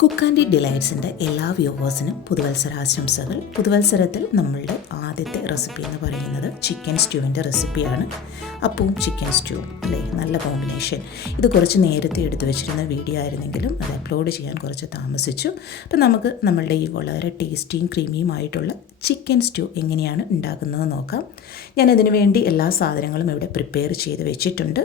Cook and ഡിലൈറ്റ്സിൻ്റെ എല്ലാ വ്യൂവേഴ്സിനും പുതുവത്സരാശംസകൾ. പുതുവത്സരത്തിൽ നമ്മളുടെ ആദ്യത്തെ റെസിപ്പി എന്ന് പറയുന്നത് ചിക്കൻ സ്റ്റ്യൂവിൻ്റെ റെസിപ്പിയാണ്. അപ്പവും ചിക്കൻ സ്റ്റ്യൂ അല്ലേ, നല്ല കോമ്പിനേഷൻ. ഇത് കുറച്ച് നേരത്തെ എടുത്തു വെച്ചിരുന്ന വീഡിയോ ആയിരുന്നെങ്കിലും അത് അപ്ലോഡ് ചെയ്യാൻ കുറച്ച് താമസിച്ചു. അപ്പം നമുക്ക് നമ്മളുടെ ഈ വളരെ ടേസ്റ്റിയും ക്രീമിയുമായിട്ടുള്ള ചിക്കൻ സ്റ്റ്യൂ എങ്ങനെയാണ് ഉണ്ടാക്കുന്നത് നോക്കാം. ഞാനതിന് വേണ്ടി എല്ലാ സാധനങ്ങളും ഇവിടെ പ്രിപ്പയർ ചെയ്ത് വെച്ചിട്ടുണ്ട്.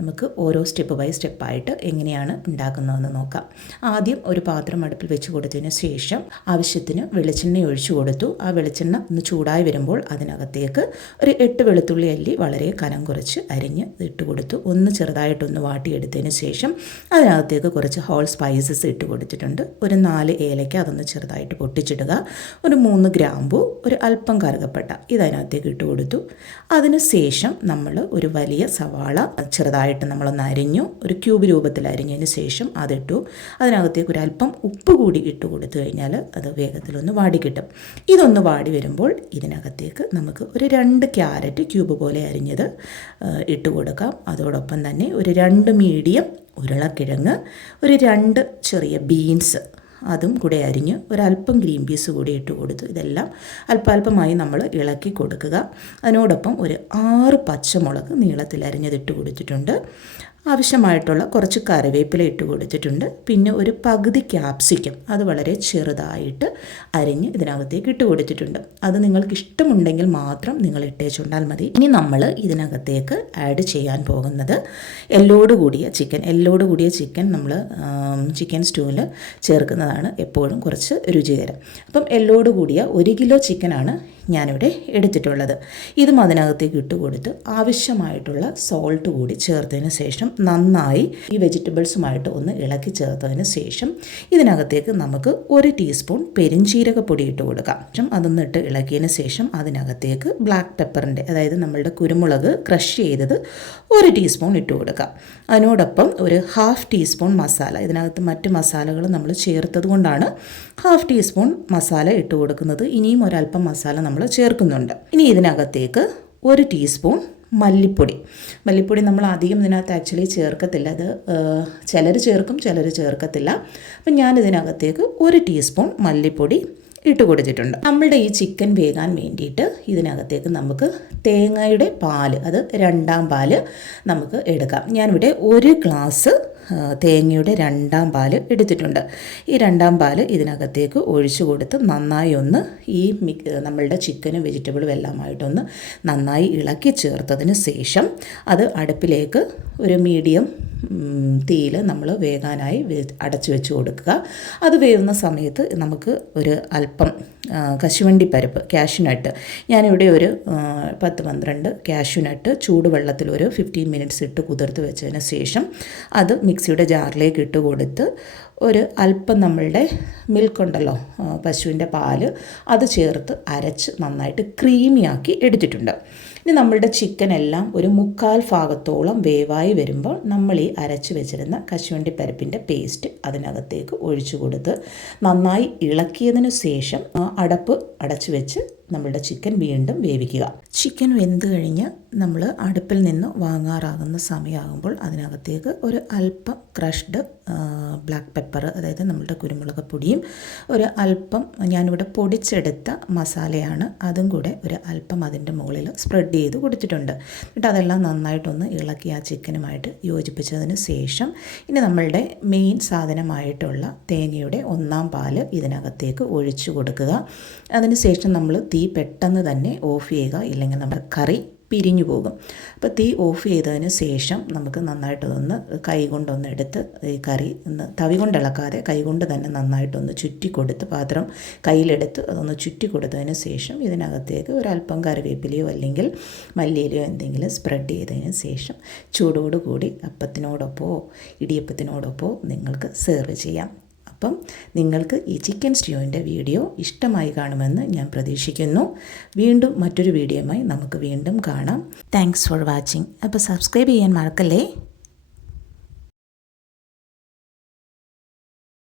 നമുക്ക് ഓരോ സ്റ്റെപ്പ് ബൈ സ്റ്റെപ്പായിട്ട് എങ്ങനെയാണ് ഉണ്ടാക്കുന്നതെന്ന് നോക്കാം. ആദ്യം ഒരു പാത്രം അടുപ്പിൽ വെച്ച് കൊടുത്തതിന് ശേഷം ആവശ്യത്തിന് വെളിച്ചെണ്ണ ഒഴിച്ചു കൊടുത്തു. ആ വെളിച്ചെണ്ണ ഒന്ന് ചൂടായി വരുമ്പോൾ അതിനകത്തേക്ക് ഒരു 8 വെളുത്തുള്ളി അല്ലി വളരെ കനം കുറച്ച് അരിഞ്ഞ് ഇട്ട് കൊടുത്തു. ഒന്ന് ചെറുതായിട്ടൊന്ന് വാട്ടിയെടുത്തതിന് ശേഷം അതിനകത്തേക്ക് കുറച്ച് ഹോൾ സ്പൈസസ് ഇട്ട് കൊടുത്തിട്ടുണ്ട്. ഒരു 4 ഏലയ്ക്ക അതൊന്ന് ചെറുതായിട്ട് പൊട്ടിച്ചിടുക. ഒരു 3 ഗ്രാമ്പു, ഒരു അല്പം കറുകപ്പട്ട ഇതിനകത്തേക്ക് ഇട്ട് കൊടുത്തു. അതിന് ശേഷം നമ്മൾ ഒരു വലിയ സവാള ചെറുതായിട്ട് നമ്മളൊന്ന് അരിഞ്ഞു, ഒരു ക്യൂബ് രൂപത്തിൽ അരിഞ്ഞതിന് ശേഷം അതിട്ടു. അതിനകത്തേക്ക് ഒരു അല്പം ഉപ്പ് കൂടി ഇട്ട് കൊടുത്തു കഴിഞ്ഞാൽ അത് വേഗത്തിലൊന്ന് വാടി കിട്ടും. ഇതൊന്ന് വാടി വരുമ്പോൾ ഇതിനകത്തേക്ക് നമുക്ക് ഒരു 2 ക്യാരറ്റ് ക്യൂബ് പോലെ അരിഞ്ഞത് ഇട്ട് കൊടുക്കാം. അതോടൊപ്പം തന്നെ ഒരു 2 മീഡിയം ഉരുളക്കിഴങ്ങ്, ഒരു 2 ചെറിയ ബീൻസ് അതും കൂടെ അരിഞ്ഞ് ഒരല്പം ഗ്രീൻ പീസ് കൂടി ഇട്ട് കൊടുത്തു. ഇതെല്ലാം അല്പാൽപമായി നമ്മൾ ഇളക്കി കൊടുക്കുക. അതിനോടൊപ്പം ഒരു 6 പച്ചമുളക് നീളത്തിൽ അരിഞ്ഞതിട്ട് കൊടുത്തിട്ടുണ്ട്. ആവശ്യമായിട്ടുള്ള കുറച്ച് കറിവേപ്പില ഇട്ട് കൊടുത്തിട്ടുണ്ട്. പിന്നെ ഒരു പകുതി ക്യാപ്സിക്കം അത് വളരെ ചെറുതായിട്ട് അരിഞ്ഞ് ഇതിനകത്തേക്ക് ഇട്ട് കൊടുത്തിട്ടുണ്ട്. അത് നിങ്ങൾക്ക് ഇഷ്ടമുണ്ടെങ്കിൽ മാത്രം നിങ്ങൾ ഇട്ടേച്ചുണ്ടാൽ മതി. ഇനി നമ്മൾ ഇതിനകത്തേക്ക് ആഡ് ചെയ്യാൻ പോകുന്നത് എല്ലോട് കൂടിയ ചിക്കൻ നമ്മൾ ചിക്കൻ സ്റ്റൂവിൽ ചേർക്കുന്നതാണ് എപ്പോഴും കുറച്ച് രുചികരം. അപ്പം എല്ലോട് കൂടിയ 1 കിലോ ചിക്കനാണ് ഞാനിവിടെ എടുത്തിട്ടുള്ളത്. ഇതും അതിനകത്തേക്ക് ഇട്ട് കൊടുത്ത് ആവശ്യമായിട്ടുള്ള സോൾട്ട് കൂടി ചേർത്തതിന് ശേഷം നന്നായി ഈ വെജിറ്റബിൾസുമായിട്ട് ഒന്ന് ഇളക്കി ചേർത്തതിന് ശേഷം ഇതിനകത്തേക്ക് നമുക്ക് 1 ടീസ്പൂൺ പെരിഞ്ചീരകപ്പൊടി ഇട്ട് കൊടുക്കാം. അതൊന്ന് ഇട്ട് ഇളക്കിയതിന് ശേഷം അതിനകത്തേക്ക് ബ്ലാക്ക് പെപ്പറിൻ്റെ, അതായത് നമ്മളുടെ കുരുമുളക് ക്രഷ് ചെയ്തത് 1 ടീസ്പൂൺ ഇട്ട് കൊടുക്കാം. അതിനോടൊപ്പം ഒരു 1/2 ടീസ്പൂൺ മസാല, ഇതിനകത്ത് മറ്റ് മസാലകൾ നമ്മൾ ചേർത്തത് കൊണ്ടാണ് 1/2 ടീസ്പൂൺ മസാല ഇട്ട് കൊടുക്കുന്നത്. ഇനിയും ഒരല്പം മസാല നമ്മൾ ചേർക്കുന്നുണ്ട്. ഇനി ഇതിനകത്തേക്ക് 1 ടീസ്പൂൺ മല്ലിപ്പൊടി നമ്മൾ അധികം ഇതിനകത്ത് ആക്ച്വലി ചേർക്കത്തില്ല. അത് ചിലർ ചേർക്കും, ചിലർ ചേർക്കത്തില്ല. അപ്പം ഞാനിതിനകത്തേക്ക് 1 ടീസ്പൂൺ മല്ലിപ്പൊടി ഇട്ട് കൊടുത്തിട്ടുണ്ട്. നമ്മളുടെ ഈ ചിക്കൻ വേകാൻ വേണ്ടിയിട്ട് ഇതിനകത്തേക്ക് നമുക്ക് തേങ്ങയുടെ പാല്, അത് 2ാം പാല് നമുക്ക് എടുക്കാം. ഞാനിവിടെ 1 ഗ്ലാസ് തേങ്ങയുടെ 2ാം പാല് എടുത്തിട്ടുണ്ട്. ഈ 2ാം പാല് ഇതിനകത്തേക്ക് ഒഴിച്ചു കൊടുത്ത് നന്നായി ഒന്ന് ഈ നമ്മളുടെ ചിക്കനും വെജിറ്റബിളും എല്ലാമായിട്ടൊന്ന് നന്നായി ഇളക്കി ചേർത്തതിന് ശേഷം അത് അടുപ്പിലേക്ക് ഒരു മീഡിയം തീയിൽ നമ്മൾ വേകാനായി അടച്ചു വെച്ച് കൊടുക്കുക. അത് വേവുന്ന സമയത്ത് നമുക്ക് ഒരു അല്പം കശുവണ്ടി പരിപ്പ്, കാഷ്യൂനട്ട്, ഞാനിവിടെ ഒരു 10-12 കാഷ്യൂനട്ട് ചൂടുവെള്ളത്തിൽ ഒരു 15 മിനിറ്റ്സ് ഇട്ട് കുതിർത്ത് വെച്ചതിന് ശേഷം അത് മിക്സിയുടെ ജാറിലേക്ക് ഇട്ട് കൊടുത്ത് ഒരു അല്പം നമ്മളുടെ മിൽക്ക് ഉണ്ടല്ലോ, പശുവിൻ്റെ പാല്, അത് ചേർത്ത് അരച്ച് നന്നായിട്ട് ക്രീമിയാക്കി എടുത്തിട്ടുണ്ട്. ഇനി നമ്മളുടെ ചിക്കൻ എല്ലാം ഒരു 1/4 ഭാഗത്തോളം വേവായി വരുമ്പോൾ നമ്മൾ ഈ അരച്ച് വെച്ചിരുന്ന കശുവണ്ടി പരിപ്പിൻ്റെ പേസ്റ്റ് അതിനകത്തേക്ക് ഒഴിച്ചു കൊടുത്ത് നന്നായി ഇളക്കിയതിന് ശേഷം അടപ്പ് അടച്ചു വെച്ച് നമ്മളുടെ ചിക്കൻ വീണ്ടും വേവിക്കുക. ചിക്കൻ വെന്ത് കഴിഞ്ഞ് നമ്മൾ അടുപ്പിൽ നിന്ന് വാങ്ങാറാകുന്ന സമയമാകുമ്പോൾ അതിനകത്തേക്ക് ഒരു അല്പം ക്രഷ്ഡ് ബ്ലാക്ക് പെപ്പർ, അതായത് നമ്മളുടെ കുരുമുളക് പൊടിയും ഒരു അല്പം ഞാനിവിടെ പൊടിച്ചെടുത്ത മസാലയാണ്, അതും കൂടെ ഒരു അല്പം അതിൻ്റെ മുകളിൽ സ്പ്രെഡ് ചെയ്ത് കൊടുത്തിട്ടുണ്ട്. എന്നിട്ട് അതെല്ലാം നന്നായിട്ടൊന്ന് ഇളക്കി ആ ചിക്കനുമായിട്ട് യോജിപ്പിച്ചതിന് ശേഷം ഇനി നമ്മളുടെ മെയിൻ സാധനമായിട്ടുള്ള തേങ്ങയുടെ 1ാം പാല് ഇതിനകത്തേക്ക് ഒഴിച്ചു കൊടുക്കുക. അതിനുശേഷം നമ്മൾ തീ പെട്ടെന്ന് തന്നെ ഓഫ് ചെയ്യുക, ഇല്ലെങ്കിൽ നമ്മുടെ കറി പിരിഞ്ഞു പോകും. അപ്പോൾ തീ ഓഫ് ചെയ്തതിന് ശേഷം നമുക്ക് നന്നായിട്ടൊന്ന് കൈകൊണ്ടൊന്ന് എടുത്ത് ഈ കറി ഒന്ന് തവി കൊണ്ട് ഇളക്കാതെ കൈകൊണ്ട് തന്നെ നന്നായിട്ടൊന്ന് ചുറ്റി കൊടുത്ത്, പാത്രം കയ്യിലെടുത്ത് അതൊന്ന് ചുറ്റി കൊടുത്തതിന് ശേഷം ഇതിനകത്തേക്ക് ഒരല്പം കറിവേപ്പിലയോ അല്ലെങ്കിൽ മല്ലിയിലയോ എന്തെങ്കിലും സ്പ്രെഡ് ചെയ്തതിന് ശേഷം ചൂടോടുകൂടി അപ്പത്തിനോടൊപ്പമോ ഇടിയപ്പത്തിനോടൊപ്പമോ നിങ്ങൾക്ക് സെർവ് ചെയ്യാം. അപ്പം നിങ്ങൾക്ക് ഈ ചിക്കൻ സ്റ്റ്യൂവിൻ്റെ വീഡിയോ ഇഷ്ടമായി കാണുമെന്ന് ഞാൻ പ്രതീക്ഷിക്കുന്നു. വീണ്ടും മറ്റൊരു വീഡിയോയുമായി നമുക്ക് വീണ്ടും കാണാം. Thanks for watching. അപ്പോൾ സബ്സ്ക്രൈബ് ചെയ്യാൻ മറക്കല്ലേ.